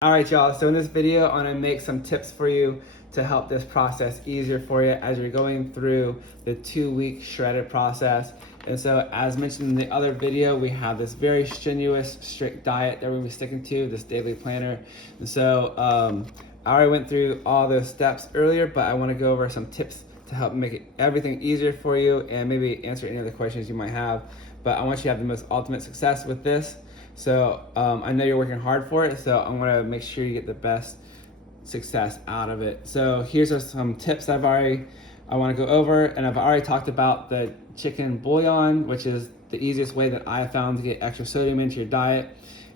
All right, y'all, so in this video, I'm gonna make some tips for you to help this process easier for you as you're going through the 2-week shredded process. And so as mentioned in the other video, we have this very strenuous, strict diet that we're gonna be sticking to, this daily planner. And so I already went through all those steps earlier, but I wanna go over some tips to help make everything easier for you and maybe answer any other questions you might have. But I want you to have the most ultimate success with this. So I know you're working hard for it, so I'm gonna make sure you get the best success out of it. So here's some tips I wanna go over, and I've already talked about the chicken bouillon, which is the easiest way that I found to get extra sodium into your diet.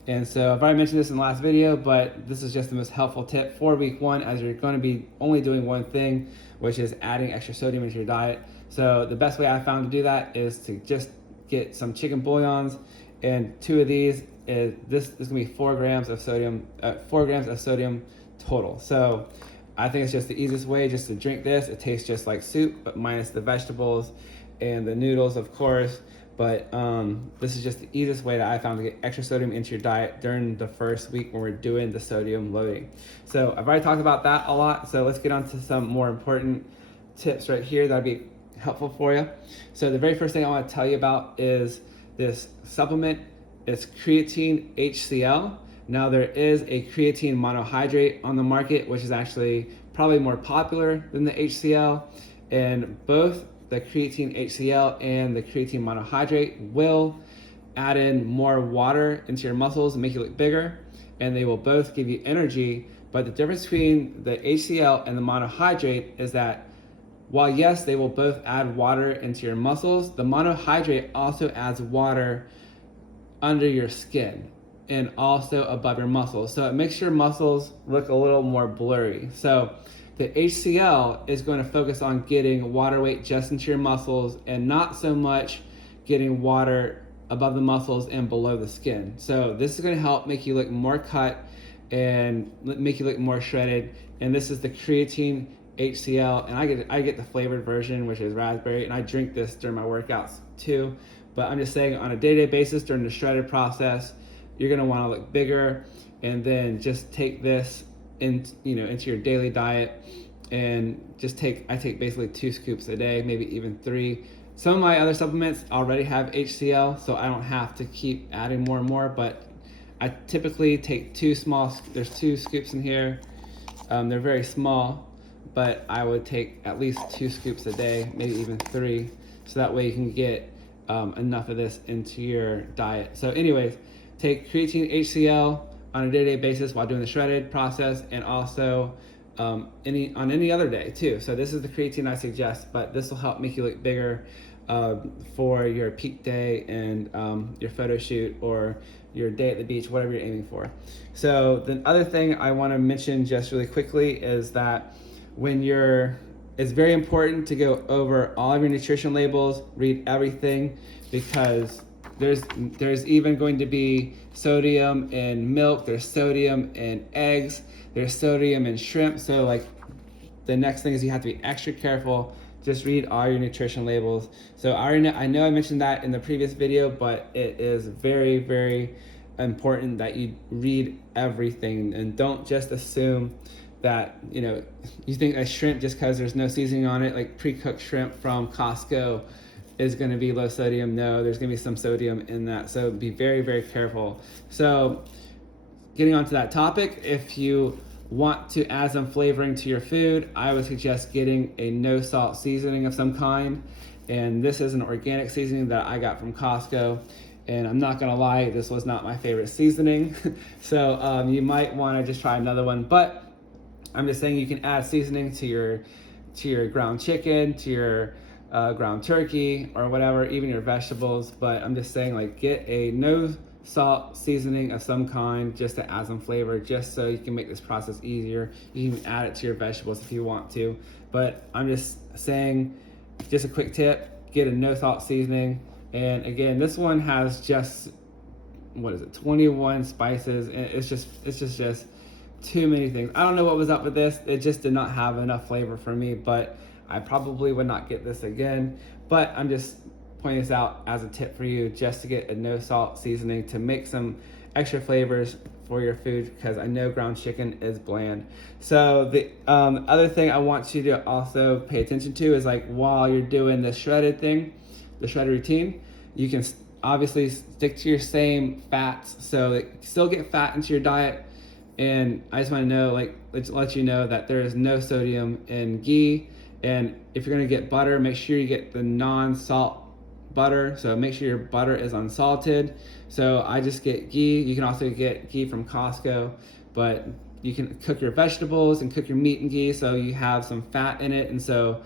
And so I've already mentioned this in the last video, but this is just the most helpful tip for week 1, as you're gonna be only doing one thing, which is adding extra sodium into your diet. So the best way I found to do that is to just get some chicken bouillons, and 2 of these this is gonna be 4 grams of sodium, 4 grams of sodium total. So I think it's just the easiest way just to drink this. It tastes just like soup, but minus the vegetables and the noodles, of course. But this is just the easiest way that I found to get extra sodium into your diet during the first week when we're doing the sodium loading. So I've already talked about that a lot. So let's get on to some more important tips right here that'll be helpful for you. So the very first thing I want to tell you about is this supplement. It's creatine HCl. Now there is a creatine monohydrate on the market, which is actually probably more popular than the HCl, and both the creatine HCl and the creatine monohydrate will add in more water into your muscles and make you look bigger, and they will both give you energy. But the difference between the HCl and the monohydrate is that while yes, they will both add water into your muscles, the monohydrate also adds water under your skin and also above your muscles. So it makes your muscles look a little more blurry. So the HCl is going to focus on getting water weight just into your muscles and not so much getting water above the muscles and below the skin. So this is going to help make you look more cut and make you look more shredded. And this is the creatine HCl, and I get the flavored version, which is raspberry, and I drink this during my workouts too. But I'm just saying, on a day-to-day basis during the shredded process, you're gonna want to look bigger, and then just take this into your daily diet, and I take basically 2 scoops a day, maybe even 3. Some of my other supplements already have HCl, so I don't have to keep adding more and more, but I typically take 2 small, there's 2 scoops in here. They're very small, but I would take at least 2 scoops a day, maybe even 3, so that way you can get enough of this into your diet. So anyways, take creatine HCl on a day-to-day basis while doing the shredded process, and also on any other day too. So this is the creatine I suggest, but this will help make you look bigger for your peak day and your photo shoot or your day at the beach, whatever you're aiming for. So the other thing I want to mention just really quickly is that it's very important to go over all of your nutrition labels, read everything, because there's even going to be sodium in milk, there's sodium in eggs, there's sodium in shrimp. So like the next thing is you have to be extra careful. Just read all your nutrition labels. So I know I mentioned that in the previous video, but it is very, very important that you read everything and don't just assume that you think a shrimp, just because there's no seasoning on it, like pre-cooked shrimp from Costco, is going to be low sodium. No, there's going to be some sodium in that, so be very, very careful. So getting onto that topic, if you want to add some flavoring to your food, I would suggest getting a no salt seasoning of some kind, and this is an organic seasoning that I got from Costco. And I'm not gonna lie, this was not my favorite seasoning. So you might want to just try another one, but I'm just saying you can add seasoning to your ground chicken, to your ground turkey, or whatever, even your vegetables. But I'm just saying, like, get a no salt seasoning of some kind just to add some flavor, just so you can make this process easier. You can add it to your vegetables if you want to. But I'm just saying, just a quick tip, get a no salt seasoning. And again, this one has just, 21 spices, and it's just too many things. I don't know what was up with this. It just did not have enough flavor for me, but I probably would not get this again. But I'm just pointing this out as a tip for you, just to get a no salt seasoning to make some extra flavors for your food, because I know ground chicken is bland. So the other thing I want you to also pay attention to is, like, while you're doing the shredded thing, the shredded routine, you can obviously stick to your same fats, so like, still get fat into your diet. And I just want to know, like, let you know that there is no sodium in ghee. And if you're going to get butter, make sure you get the non-salt butter. So make sure your butter is unsalted. So I just get ghee. You can also get ghee from Costco, but you can cook your vegetables and cook your meat in ghee, so you have some fat in it. And so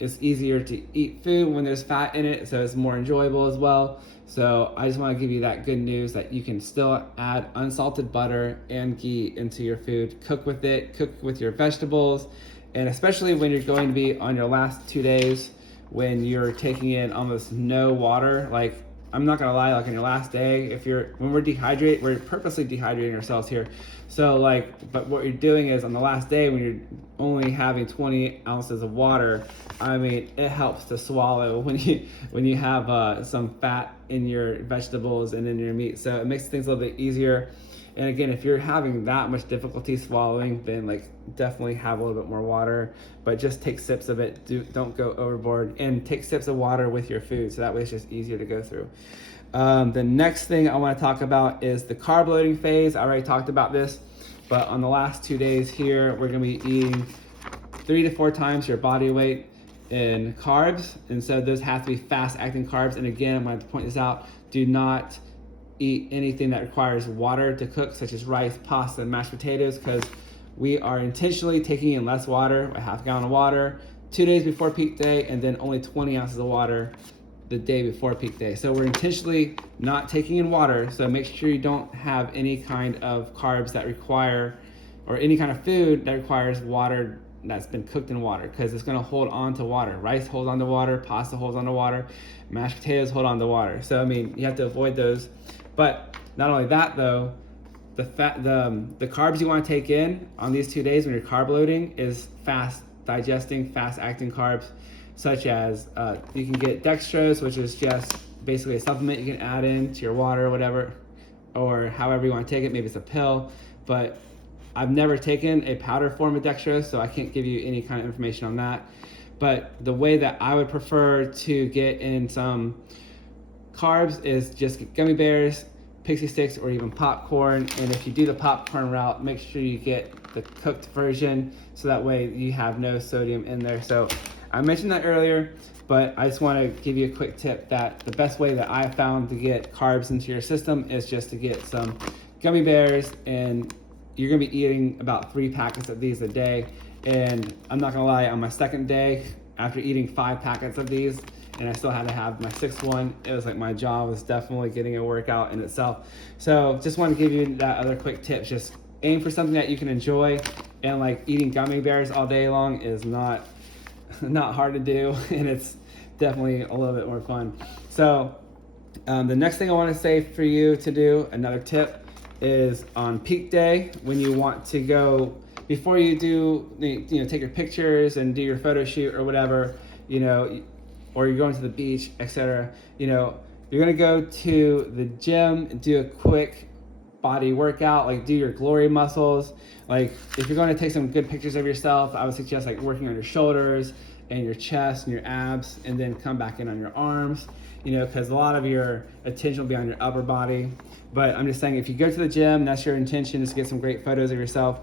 it's easier to eat food when there's fat in it, so it's more enjoyable as well. So I just want to give you that good news that you can still add unsalted butter and ghee into your food. Cook with it, cook with your vegetables, and especially when you're going to be on your last 2 days, when you're taking in almost no water. Like, I'm not gonna lie, like on your last day, when we're dehydrated, we're purposely dehydrating ourselves here. So like, but what you're doing is, on the last day, when you're only having 20 ounces of water, I mean, it helps to swallow when you have some fat in your vegetables and in your meat. So it makes things a little bit easier. And again, if you're having that much difficulty swallowing, then like, definitely have a little bit more water, but just take sips of it. Don't go overboard, and take sips of water with your food, so that way it's just easier to go through. The next thing I want to talk about is the carb loading phase. I already talked about this, but on the last 2 days here, we're going to be eating 3 to 4 times your body weight in carbs. And so those have to be fast acting carbs. And again, I'm going to point this out: do not eat anything that requires water to cook, such as rice, pasta, and mashed potatoes, because we are intentionally taking in less water, a half gallon of water 2 days before peak day, and then only 20 ounces of water the day before peak day. So we're intentionally not taking in water. So make sure you don't have any kind of carbs that require, or any kind of food that requires water that's been cooked in water, because it's going to hold on to water. Rice holds on to water, pasta holds on to water, mashed potatoes hold on to water. So I mean, you have to avoid those. But not only that though, the carbs you want to take in on these 2 days when you're carb loading is fast digesting, fast acting carbs, such as you can get dextrose, which is just basically a supplement you can add in to your water or whatever, or however you want to take it. Maybe it's a pill, but I've never taken a powder form of dextrose, so I can't give you any kind of information on that. But the way that I would prefer to get in some carbs is just get gummy bears, pixie sticks, or even popcorn. And if you do the popcorn route, make sure you get the cooked version, so that way you have no sodium in there. So I mentioned that earlier, but I just want to give you a quick tip that the best way that I found to get carbs into your system is just to get some gummy bears, and you're going to be eating about 3 packets of these a day. And I'm not going to lie, on my second day, after eating 5 packets of these, and I still had to have my 6th one, it was like my jaw was definitely getting a workout in itself. So just want to give you that other quick tip. Just aim for something that you can enjoy, and like, eating gummy bears all day long is not hard to do, and it's definitely a little bit more fun. So the next thing I want to say for you to do, another tip, is on peak day, when you want to go, before you do, take your pictures and do your photo shoot or whatever, or you're going to the beach, etc. You're gonna go to the gym and do a quick body workout, like do your glory muscles. Like, if you're going to take some good pictures of yourself, I would suggest like working on your shoulders and your chest and your abs, and then come back in on your arms, because a lot of your attention will be on your upper body. But I'm just saying, if you go to the gym, that's your intention, is to get some great photos of yourself,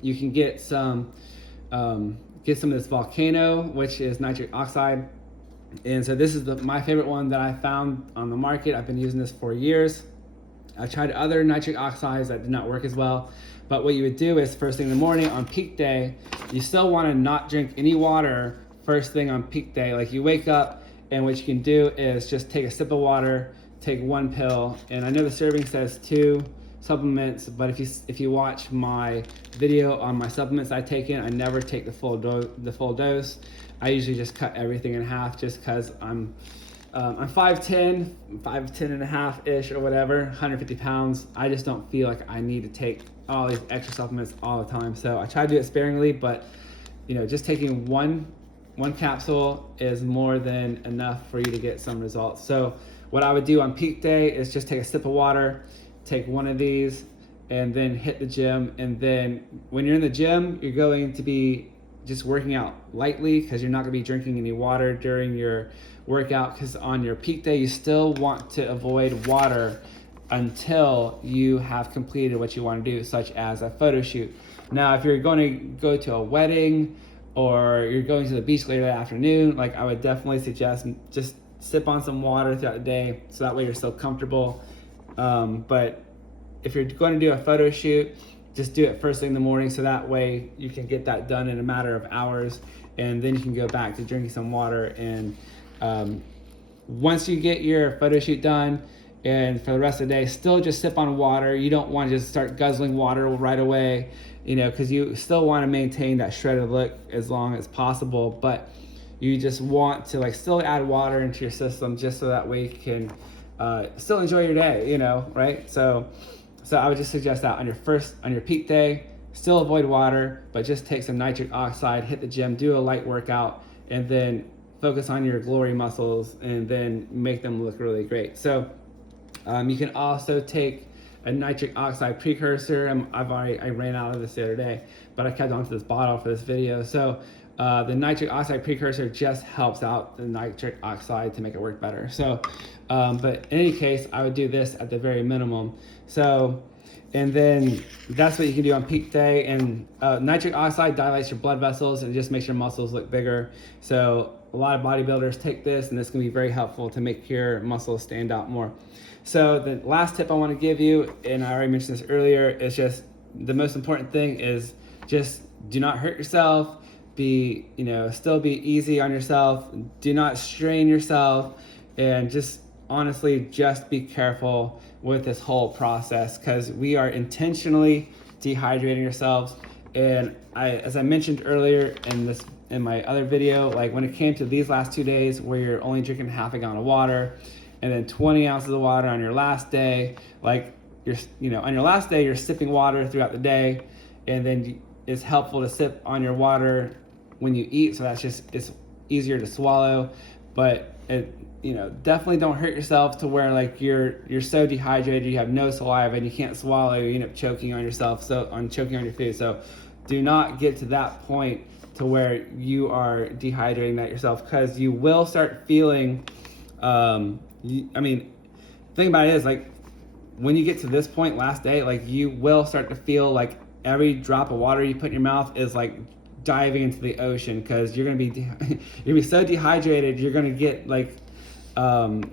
you can get some of this volcano, which is nitric oxide. And so this is my favorite one that I found on the market. I've been using this for years. I tried other nitric oxides that did not work as well. But what you would do is, first thing in the morning on peak day, you still want to not drink any water first thing on peak day. Like, you wake up, and what you can do is just take a sip of water, take 1 pill. And I know the serving says 2 supplements, but if you watch my video on my supplements I take in, I never take the full dose. I usually just cut everything in half, just because I'm 5'10", 5'10 and a half ish or whatever, 150 pounds. I just don't feel like I need to take all these extra supplements all the time. So I try to do it sparingly, but just taking one capsule is more than enough for you to get some results. So what I would do on peak day is just take a sip of water, take one of these, and then hit the gym. And then when you're in the gym, you're going to be just working out lightly, because you're not going to be drinking any water during your workout, because on your peak day you still want to avoid water until you have completed what you want to do, such as a photo shoot. Now, if you're going to go to a wedding or you're going to the beach later that afternoon, like, I would definitely suggest just sip on some water throughout the day, so that way you're still comfortable. But if you're going to do a photo shoot, just do it first thing in the morning, so that way you can get that done in a matter of hours, and then you can go back to drinking some water. And once you get your photo shoot done, and for the rest of the day, still just sip on water. You don't want to just start guzzling water right away, because you still want to maintain that shredded look as long as possible, but you just want to, like, still add water into your system, just so that way you can still enjoy your day, right? So I would just suggest that on your peak day, still avoid water, but just take some nitric oxide, hit the gym, do a light workout, and then focus on your glory muscles, and then make them look really great. So you can also take a nitric oxide precursor. I ran out of this the other day, but I kept onto this bottle for this video. So the nitric oxide precursor just helps out the nitric oxide to make it work better. So, but in any case, I would do this at the very minimum. So, and then that's what you can do on peak day. And nitric oxide dilates your blood vessels and just makes your muscles look bigger. So a lot of bodybuilders take this, and this can be very helpful to make your muscles stand out more. So the last tip I want to give you, and I already mentioned this earlier, is just the most important thing is just do not hurt yourself. Still be easy on yourself. Do not strain yourself, and just honestly, just be careful with this whole process, because we are intentionally dehydrating ourselves. And as I mentioned earlier in my other video, like, when it came to these last 2 days where you're only drinking half a gallon of water, and then 20 ounces of water on your last day, like, on your last day, you're sipping water throughout the day, and then it's helpful to sip on your water when you eat, so it's easier to swallow. But definitely don't hurt yourself to where, like, you're so dehydrated, you have no saliva, and you can't swallow, you end up choking on yourself, choking on your food. So do not get to that point to where you are dehydrating that yourself, because you will start feeling thing about it is, like, when you get to this point, last day, like, you will start to feel like every drop of water you put in your mouth is like diving into the ocean, because you're gonna be so dehydrated. You're gonna get like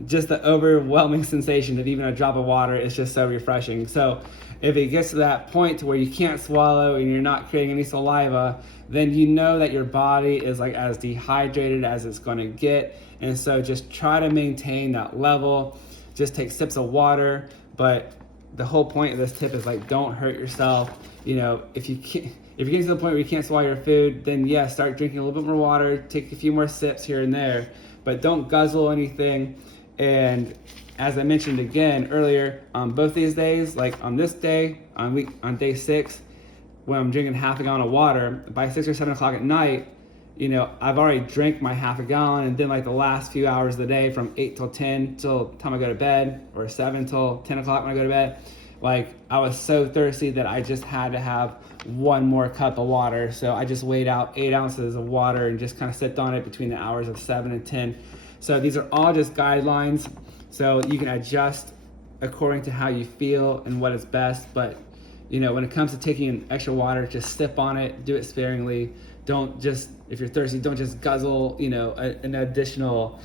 just the overwhelming sensation that even a drop of water is just so refreshing. So if it gets to that point to where you can't swallow and you're not creating any saliva, then you know that your body is, like, as dehydrated as it's going to get. And so just try to maintain that level. Just take sips of water. But the whole point of this tip is, like, don't hurt yourself. If you get to the point where you can't swallow your food, then yeah, start drinking a little bit more water, take a few more sips here and there, but don't guzzle anything. And as I mentioned again earlier, on both these days, like on this day, on day 6, when I'm drinking half a gallon of water, by 6 or 7 o'clock at night, I've already drank my half a gallon, and then, like, the last few hours of the day, from 8 till 10 till the time I go to bed, or 7 till 10 o'clock when I go to bed, like, I was so thirsty that I just had to have one more cup of water. So I just weighed out 8 ounces of water and just kind of sipped on it between the hours of 7 and 10. So these are all just guidelines, so you can adjust according to how you feel and what is best. But when it comes to taking in extra water, just sip on it, do it sparingly. Don't just, if you're thirsty, don't just guzzle an additional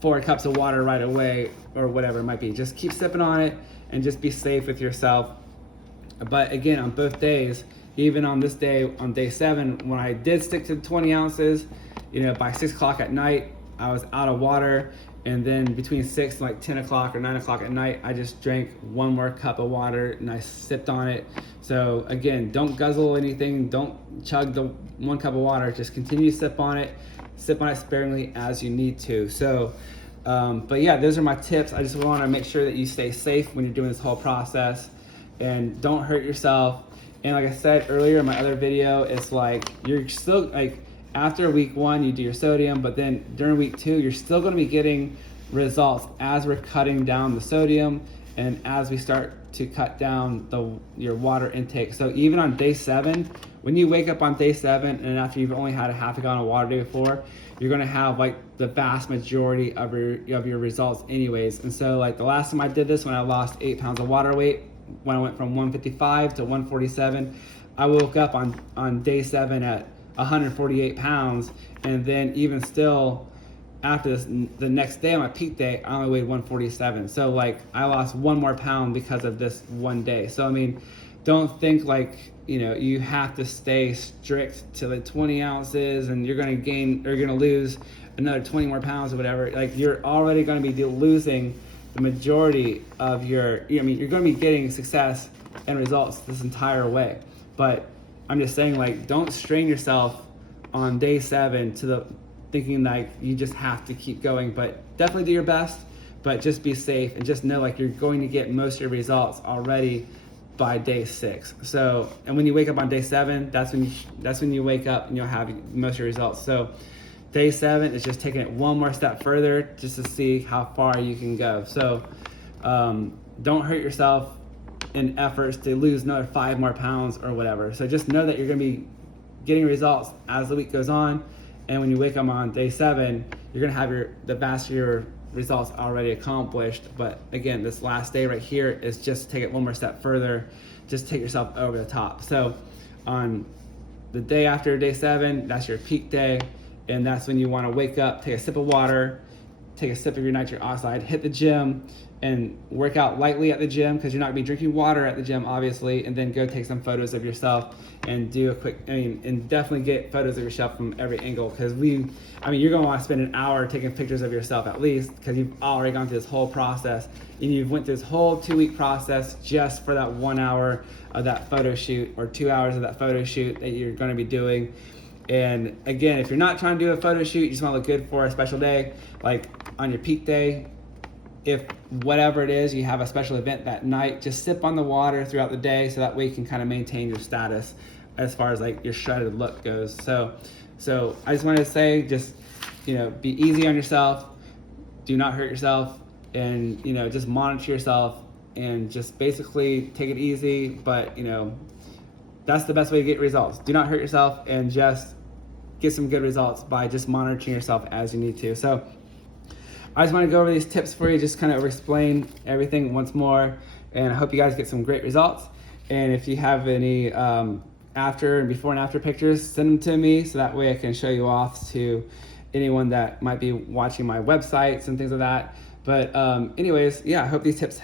4 cups of water right away, or whatever it might be. Just keep sipping on it and just be safe with yourself. But again, on both days, even on this day, on day 7, when I did stick to 20 ounces, by 6 o'clock at night, I was out of water. And then between 6 and like 10 o'clock or 9 o'clock at night, I just drank one more cup of water and I sipped on it. So again, don't guzzle anything. Don't chug the 1 cup of water. Just continue to sip on it sparingly as you need to. So, but yeah, those are my tips. I just want to make sure that you stay safe when you're doing this whole process and don't hurt yourself. And like I said earlier in my other video, it's like you're still like, after week 1, you do your sodium, but then during week 2, you're still going to be getting results as we're cutting down the sodium and as we start to cut down your water intake. So even on day 7, when you wake up on day 7 and after you've only had a half a gallon of water the day before, you're gonna have like the vast majority of your results anyways. And so like the last time I did this, when I lost 8 pounds of water weight, when I went from 155 to 147, I woke up on day 7 at 148 pounds, and then even still after this, the next day on my peak day, I only weighed 147. So like I lost 1 more pound because of this one day. So I mean, don't think like, you know, you have to stay strict to the 20 ounces and you're gonna gain or you're gonna lose another 20 more pounds or whatever. Like you're already gonna be losing the majority of your, I mean, you're gonna be getting success and results this entire way. But I'm just saying, like, don't strain yourself on day 7 to the thinking like you just have to keep going, but definitely do your best, but just be safe and just know like you're going to get most of your results already by day 6. So, and when you wake up on day 7, that's when you wake up and you'll have most of your results. So day 7 is just taking it one more step further just to see how far you can go. So don't hurt yourself in efforts to lose another 5 more pounds or whatever. So just know that you're gonna be getting results as the week goes on. And when you wake up on day 7, you're gonna have the vast of your results already accomplished. But again, this last day right here is just take it one more step further, just take yourself over the top. So on the day after day 7, that's your peak day. And that's when you wanna wake up, take a sip of water, take a sip of your nitric oxide, hit the gym, and work out lightly at the gym because you're not gonna be drinking water at the gym, obviously, and then go take some photos of yourself and do a quick, and definitely get photos of yourself from every angle because you're gonna wanna spend an hour taking pictures of yourself at least because you've already gone through this whole process and you've went through this whole 2-week process just for that 1 hour of that photo shoot or 2 hours of that photo shoot that you're gonna be doing. And again, if you're not trying to do a photo shoot, you just wanna look good for a special day, like on your peak day, if whatever it is, you have a special event that night, just sip on the water throughout the day so that way you can kind of maintain your status as far as like your shredded look goes. So I just wanted to say, just, you know, be easy on yourself, do not hurt yourself, and, you know, just monitor yourself and just basically take it easy. But, you know, that's the best way to get results. Do not hurt yourself and just get some good results by just monitoring yourself as you need to. So I just want to go over these tips for you, just kind of explain everything once more, and I hope you guys get some great results. And if you have any before and after pictures, send them to me so that way I can show you off to anyone that might be watching my websites and things like that. But anyways, yeah, I hope these tips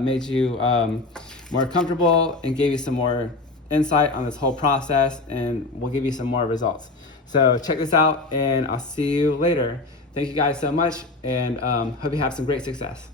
made you more comfortable and gave you some more insight on this whole process, and will give you some more results. So check this out, and I'll see you later. Thank you guys so much, and hope you have some great success.